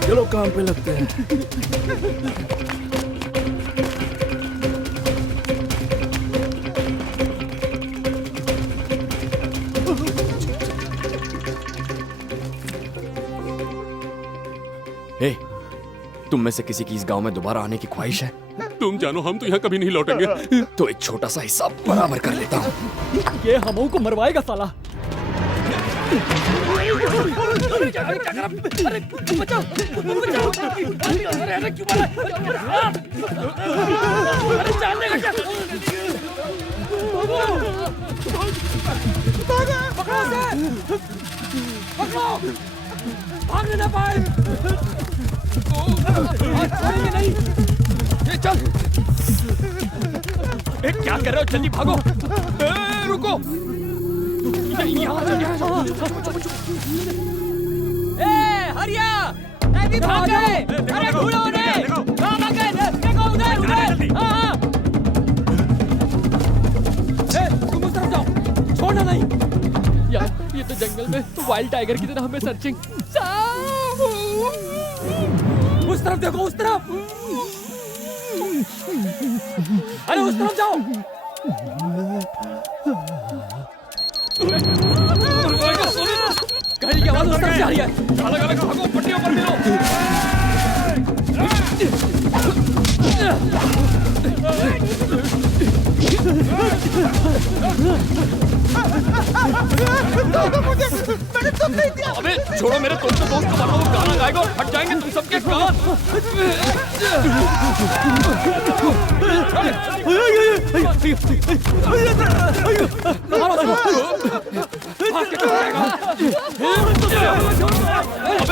चलो काम पे लगते हैं। हे, तुम में से किसी की इस गांव में दोबारा आने की ख्वाहिश है? तुम जानो, हम तो यहाँ कभी नहीं लौटेंगे। तो एक छोटा सा हिस्सा बराबर कर लेता हूँ। ये हमों को मरवाएगा साला। भागने ना पाए। छोड़ेंगे नहीं। चल। क्या कर रहे हो? जल्दी भागो। रुको। यहाँ हरिया, मैं भी भाग गए। अरे ढूंढो उन्हें। कहाँ भाग गए? देखो उधर उधर। हाँ। तुम उस तरफ जाओ, छोड़ना नहीं। यार ये तो जंगल में वाइल्ड टाइगर की तरह हमें सर्चिंग। उस तरफ देखो, उस तरफ। अरे उस तरफ जाओ। गाड़ी की आवाज उस तरफ से आ रही है। अलग अलग भागो, पट्टियों पर मिलो। अबे छोड़ो मेरे दोस्त को, वरना वो गाना गाएगा और फट जाएंगे तुम सबके कान।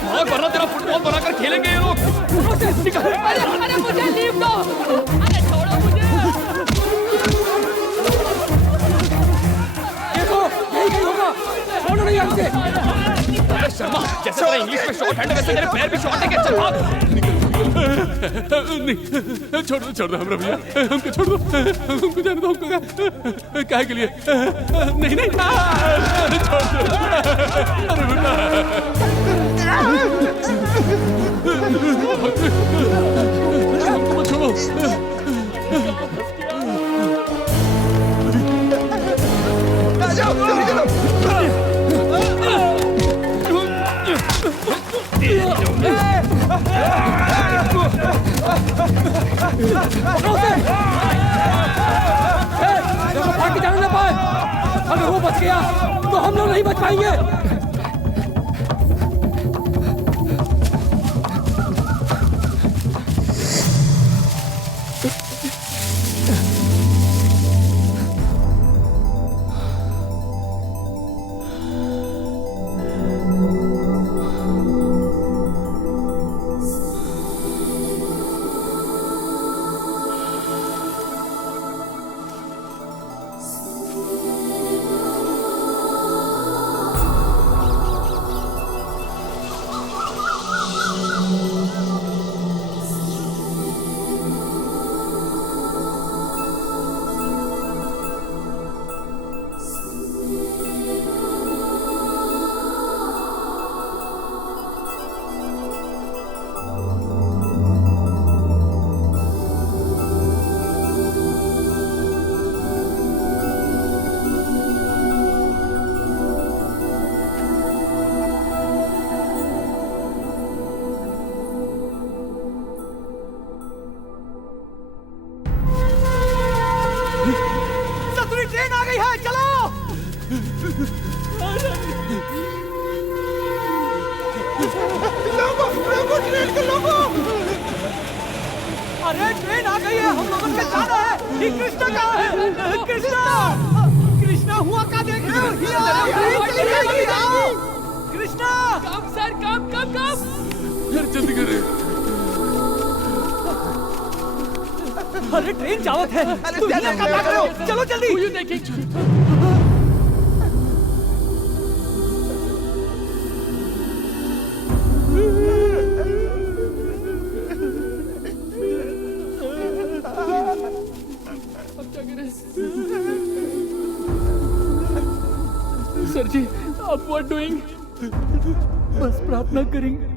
भाग वरना तेरा फुटबॉल बनाकर खेलेंगे ये लोग। अरे मुझे लीव दो। अरे छोड़ो मुझे। देखो यही कहीं होगा। छोड़ो नहीं हमसे। अरे शर्मा, जैसे तेरा इंग्लिश में शॉर्ट हैंड है वैसे मेरे पैर भी शॉर्ट है। क्या चल भाग। नहीं, छोड़ दो हमरा भैया, हमको छोड़ दो, हमको जाने दो। हमको काहे के लिए? नहीं नहीं, छोड़ दो। अरे बेटा, छोड़ो। भाग के जाने ना पाए। अगर वो बच गया तो हम लोग नहीं बच पाएंगे। अरे ट्रेन आ गई है, हम लोगों को जाना है। ये कृष्णा कहाँ है? कृष्णा हुआ का देख रहे हो? कृष्णा कम सर, कम। यार जल्दी करें। अरे ट्रेन जावत है। तुम ये क्या कर रहे हो? चलो जल्दी। देखिए सर जी, आप व्हाट डूइंग? बस प्रार्थना करेंगे।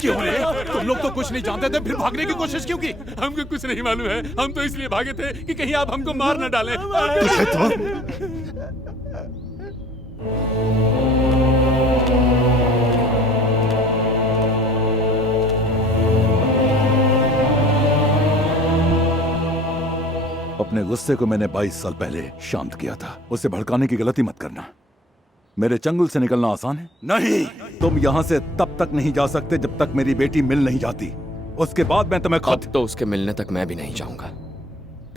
क्यों रे? तुम लोग तो कुछ नहीं जानते थे, फिर भागने की कोशिश क्यों की? हमको कुछ नहीं मालूम है। हम तो इसलिए भागे थे कि कहीं आप हमको मार न डालें। अपने गुस्से को मैंने 22 साल पहले शांत किया था। उसे भड़काने की गलती मत करना। मेरे चंगुल से निकलना आसान है? नहीं, तुम यहाँ से तब तक नहीं जा सकते जब तक मेरी बेटी मिल नहीं जाती। उसके बाद मैं तुम्हें अब तो उसके मिलने तक मैं भी नहीं जाऊंगा,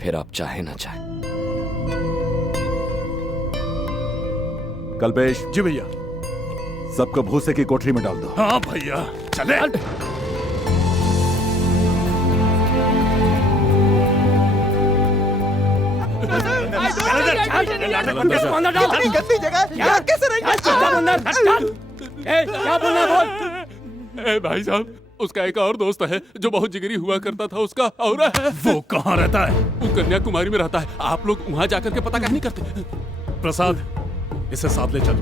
फिर आप चाहे ना चाहे। कल्पेश। जी भैया। सबको भूसे की कोठरी में डाल दो। हाँ भैया, चले। गंदी जगह यहाँ कैसे रहेंगे? क्या बोलना बोल। ए भाई साहब, उसका एक और दोस्त है जो बहुत जिगरी हुआ करता था। उसका और है। वो कहाँ रहता है? वो कन्याकुमारी में रहता है। आप लोग वहाँ जाकर के पता नहीं करते? प्रसाद, इसे साथ ले चल।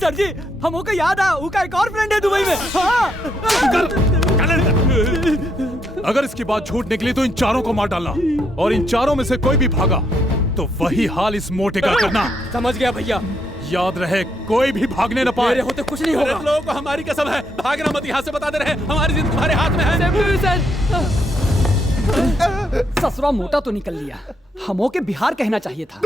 सर जी, हम को याद आ, उसका एक और फ्रेंड है दुबई में। हाँ। अगर इसकी बात झूठ निकली तो इन चारों को मार डालना, और इन चारों में से कोई भी भागा तो वही हाल इस मोटे का करना। समझ गया भैया। याद रहे, कोई भी भागने न पाए। मेरे होते कुछ नहीं होगा। लोगों को हमारी कसम है, भागना मत। यहाँ से बता दे रहे हैं, हमारी जिंदगी तुम्हारे हाथ में है। ससुरा मोटा तो निकल लिया, हमों के बिहार कहना चाहिए था।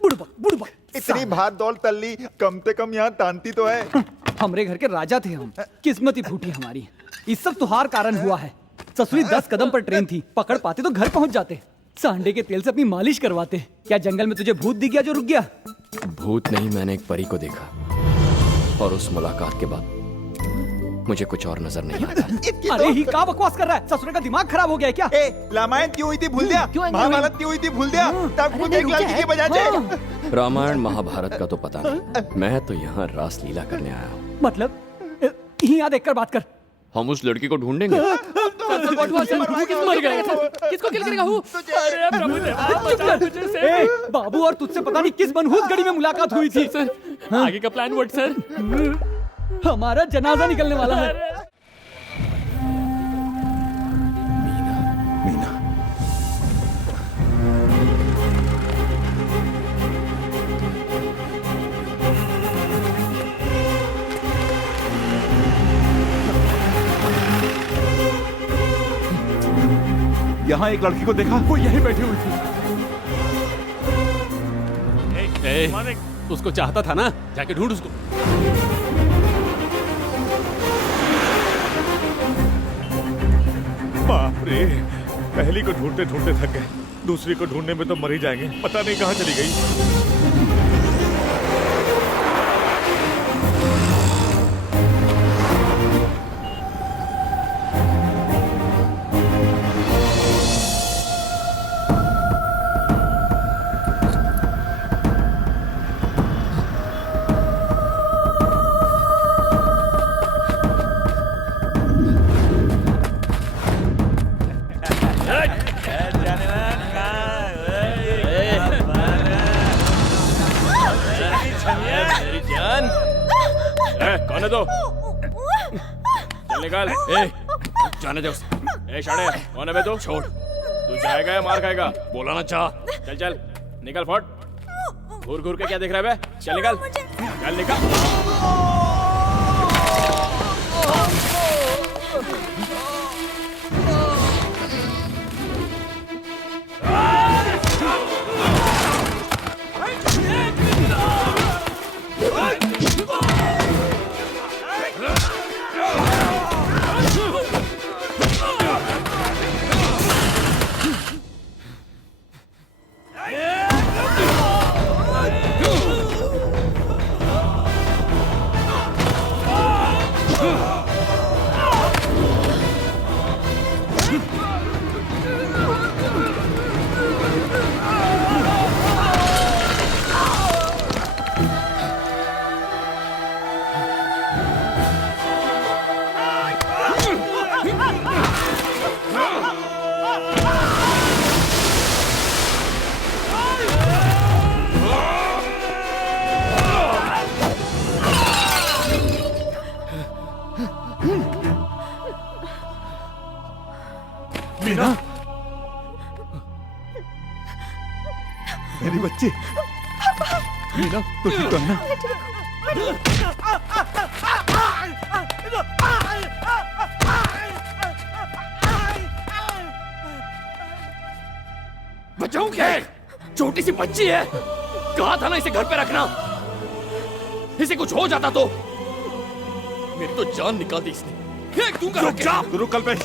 बुड़बक इतनी भाग दौड़ तल्ली, कम से कम यहाँ तांती तो है। हमरे घर के राजा थे हम, किस्मत ही फूटी हमारी। इस सब तुहार कारण हुआ है। ससुरी 10 कदम पर ट्रेन थी, पकड़ पाते तो घर पहुंच जाते। सांडे के तेल से अपनी मालिश करवाते। क्या जंगल में तुझे भूत दिख गया जो रुक गया? भूत नहीं, मैंने एक परी को देखा, और उस मुलाकात के बाद मुझे कुछ और नजर नहीं आता। अरे ही का बकवास कर रहा है? ससुरे का दिमाग खराब हो गया है क्या? रामायण क्यों हुई थी भूल दिया? महाभारत क्यों हुई थी भूल दिया? तब कुछ एक लाल जी की बजाय थे। रामायण महाभारत का तो पता नहीं, मैं तो यहाँ रास लीला करने आया हूँ। मतलब यहाँ देख कर बात कर। हम उस लड़की को ढूंढेंगे। किसको किल करेगा? अरे प्रभु देवा, ए, बाबू और तुझसे पता नहीं किस मनहूस गड़ी में मुलाकात हुई थी। सर, आगे का प्लान व्हाट सर? हमारा जनाजा निकलने वाला है। मीना, यहाँ एक लड़की को देखा, वो यहीं बैठी हुई थी। उसको चाहता था ना, जाके ढूंढ उसको। बाप रे, पहली को ढूंढते ढूंढते थक गए, दूसरी को ढूंढने में तो मर ही जाएंगे। पता नहीं कहाँ चली गई। जाने दो। चल निकाल। जाने दो। शाड़े, कौन है बे तू? छोड़। तू जाएगा या मार खाएगा? बोला ना चाह। चल चल निकल फट। घूर घूर के क्या देख रहा है बे? चल निकल। चल निकल। ना तो ठीक तो है ना? बचाऊं क्या है? छोटी सी बच्ची है। कहा था ना इसे घर पे रखना। इसे कुछ हो जाता तो मेरी तो जान निकाल दी इसने। फेंक दूंगा। रुक कल्पेश।